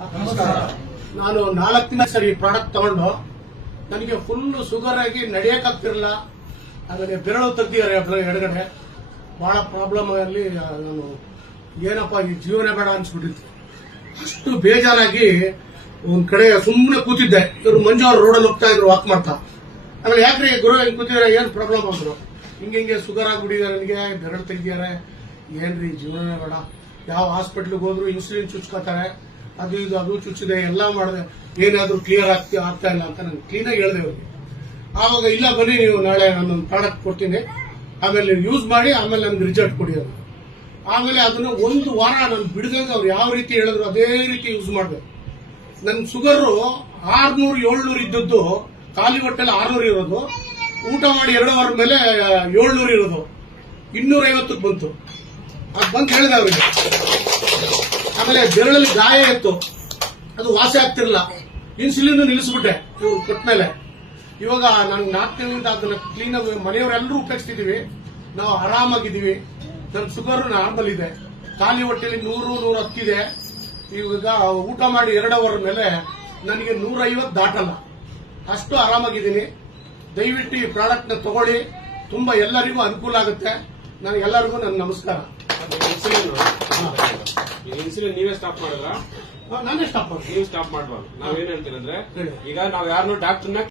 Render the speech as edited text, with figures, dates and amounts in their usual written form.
ನಮಸ್ಕಾರ. ನಾನು 4 ದಿನ ಸರಿ ಈ ಪ್ರಾಡಕ್ಟ್ ತಗೊಂಡು ನನಗೆ ಫುಲ್ ಶುಗರ್ ಆಗಿ ನಡೆಯಕ್ಕಾಗ್ತಿರಲಿಲ್ಲ. ಆಮೇಲೆ ಬೆರಳು ತೆಗ್ದಿದ್ದಾರೆ ಎಡಗಡೆ. ಬಹಳ ಪ್ರಾಬ್ಲಮ್ ಅಲ್ಲಿ ನಾನು ಏನಪ್ಪ ಈ ಜೀವನ ಬೇಡ ಅನ್ಸ್ಬಿಟ್ಟಿತ್ತು. ಅಷ್ಟು ಬೇಜಾರಾಗಿ ಒಂದ್ ಕಡೆ ಸುಮ್ಮನೆ ಕೂತಿದ್ದೆ. ಇವರು ಮಂಜು ಅವ್ರು ರೋಡಲ್ಲಿ ಹೋಗ್ತಾ ಇದ್ರು ವಾಕ್ ಮಾಡ್ತಾ. ಆಮೇಲೆ ಯಾಕ್ರಿ ಗುರು ಹಿಂಗ್ ಕೂತಿದ್ರೆ ಏನ್ ಪ್ರಾಬ್ಲಮ್ ಅಂದ್ರು. ಹಿಂಗೆ ಶುಗರ್ ಆಗ್ಬಿಟ್ಟಿದ್ದಾರೆ, ನನಗೆ ಬೆರಳು ತೆಗ್ದಿದ್ದಾರೆ, ಏನ್ರಿ ಜೀವನ ಬೇಡ. ಯಾವ ಹಾಸ್ಪಿಟ್ಲಿಗೆ ಹೋದ್ರು ಇನ್ಸುಲಿನ್ ಚುಚ್ಕೋತಾರೆ, ಅದು ಇದು ಅದು ಚುಚ್ಚಿದೆ, ಎಲ್ಲ ಮಾಡಿದೆ, ಏನಾದ್ರೂ ಕ್ಲಿಯರ್ ಆಗ್ತಾ ಇಲ್ಲ ಅಂತ ನಾನು ಕ್ಲೀನಾಗಿ ಹೇಳಿದೆ ಅವ್ರಿಗೆ. ಆವಾಗ ಇಲ್ಲ ಬನ್ನಿ ನೀವು ನಾಳೆ ನಾನೊಂದು ಪ್ರಾಡಕ್ಟ್ ಕೊಡ್ತೀನಿ, ಆಮೇಲೆ ನೀವು ಯೂಸ್ ಮಾಡಿ, ಆಮೇಲೆ ನನ್ಗೆ ರಿಸಲ್ಟ್ ಕೊಡಿ ಅದು. ಆಮೇಲೆ ಅದನ್ನ 1 ವಾರ ನಾನು ಬಿಡದಂಗ ಅವ್ರು ಯಾವ ರೀತಿ ಹೇಳಿದ್ರು ಅದೇ ರೀತಿ ಯೂಸ್ ಮಾಡಿದೆ. ನನ್ ಶುಗರು 600-700 ಇದ್ದದ್ದು ಖಾಲಿ ಹೊಟ್ಟೆಲ್ಲ 600 ಇರೋದು, ಊಟ ಮಾಡಿ 2 ವಾರದ ಮೇಲೆ 700 ಇರೋದು 250ಕ್ಕೆ ಬಂತು. ಅದು ಬಂದು ಹೇಳಿದೆ ಅವರಿಗೆ. ಆಮೇಲೆ ಬೆರಳಲ್ಲಿ ಗಾಯ ಇತ್ತು, ಅದು ವಾಸಿ ಆಗ್ತಿರ್ಲಿಲ್ಲ. ಇನ್ಸುಲಿನ್ ನಿಲ್ಲಿಸ್ಬಿಟ್ಟೆ ಇವ್ರು ಕೊಟ್ಮೇಲೆ. ಇವಾಗ ನಾನು 4 ತಿಂಗಳಿಂದ ಅದನ್ನ ಕ್ಲೀನ್ ಆಗಿ ಮನೆಯವರೆಲ್ಲರೂ ಉಪಯೋಗಿಸ್ತಿದೀವಿ. ನಾವು ಆರಾಮಾಗಿದ್ದೀವಿ. ನನ್ನ ಶುಗರ್ ನಾರ್ಮಲ್ ಇದೆ, ಖಾಲಿ ಹೊಟ್ಟೆಯಲ್ಲಿ 100-110 ಇದೆ. ಇವಾಗ ಊಟ ಮಾಡಿ 2 ಅವರ್ ಮೇಲೆ ನನಗೆ 150 ದಾಟಲ್ಲ, ಅಷ್ಟು ಆರಾಮಾಗಿದ್ದೀನಿ. ದಯವಿಟ್ಟು ಈ ಪ್ರಾಡಕ್ಟ್ ನ ತಗೊಳ್ಳಿ, ತುಂಬಾ ಎಲ್ಲರಿಗೂ ಅನುಕೂಲ ಆಗುತ್ತೆ. ಎಲ್ಲರಿಗೂ ನನ್ನ ನಮಸ್ಕಾರ. ಇನ್ಸುಲಿನ್ ನೀವೇ ಸ್ಟಾಪ್ ಮಾಡಿದ್ರ? ನಾನೇ ಸ್ಟಾಪ್ ಮಾಡ್ತೀನಿ. ನೀವು ಸ್ಟಾಪ್ ಮಾಡಬಾರ್ದು. ನಾವೇನ್ ಹೇಳ್ತೀವಿ ಅಂದ್ರೆ, ಈಗ ನಾವ್ ಯಾರನ್ನೂ ಡಾಕ್ಟರ್ನ